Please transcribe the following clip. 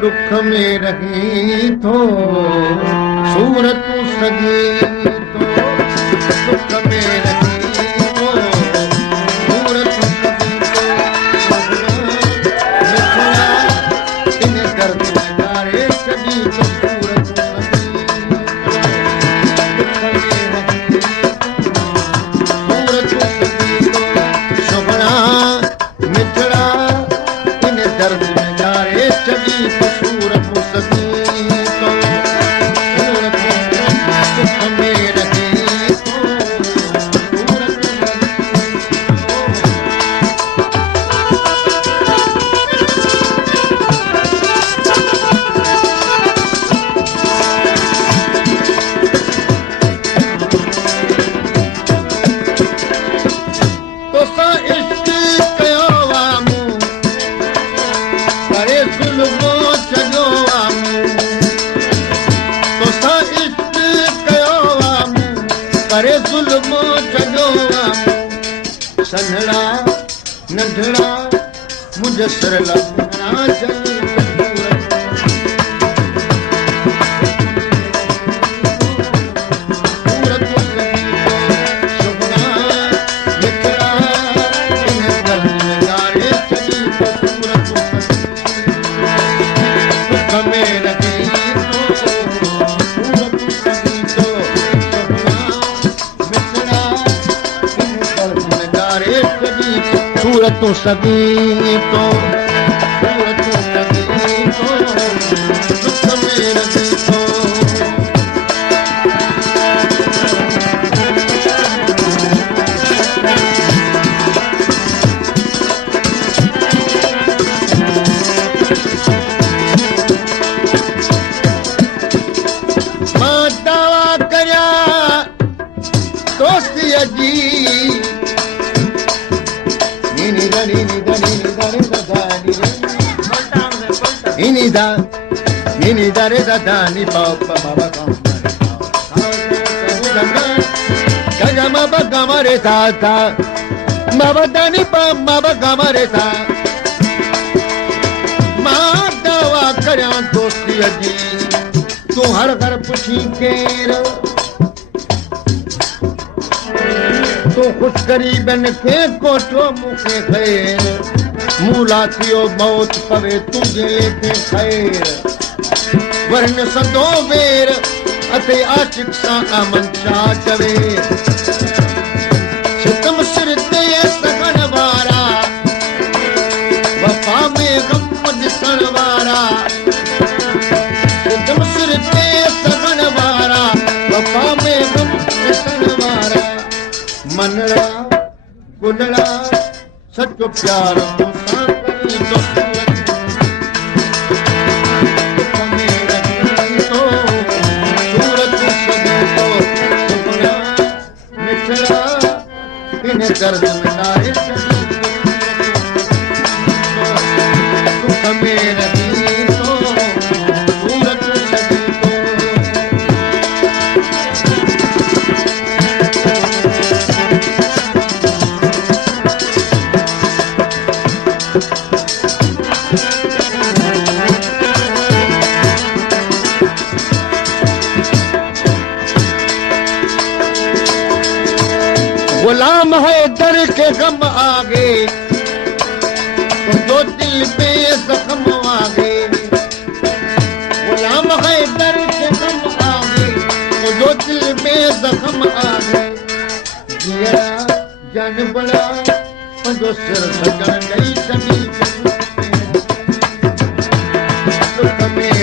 दुख में रही तो सूरत सजी तो दुख में रही तो सूरत सजी तो मिठड़ा इन दर्द में गारे सजी तो सूरत सजी दुख में रही सूरत सजी तो सुभना मिठड़ा इन दर्द में गारे सजी तो सूरत सजी तो सूरत दुख में रही तो सूरत तो सा इश्क कयो वामू करे जुल्मो चलो वामू तो सा इश्क कयो वामू करे जुल्मो चलो वामू सन्हड़ा नंढड़ा मुझे सिर लगना चल सूरत सगी तो सूरत सगी तो दुख में रही तो मां दावा करिया दोस्तीअ जी Ini da re da da ni pa pa ma ba ga ga ma ba ga ma re ta ta ma ba da ni pa ma ba ga ma re ta ma dawa karya dosti aji tu har घर puchi केर tu खुश गरीबन के कोठो मुखे खैर मूला थियो मौत पवे तुझे लेके खैर वरन सदो वेर अते आशिक सा अमन शाह चवे सितम सिर ते सगन वारा वफा में गम दिसण वारा सितम सिर ते सगन वारा वफा में गम दिसण वारा मनड़ा गुलड़ा सच्चो प्यार मूंसां करी तो दुख में रही तो सूरत सजी तो सुभना मिठड़ा इन दर्द में गारे सजी तो दुख में रही तो सूरत सजी तो गुलाम है दर के गम आगे तो जो दिल पे जख्म आगे गुलाम है दर के गम आगे तो जो दिल पे जख्म आगे जिया जान बड़ा जो सिर सजन गई सभी दुख में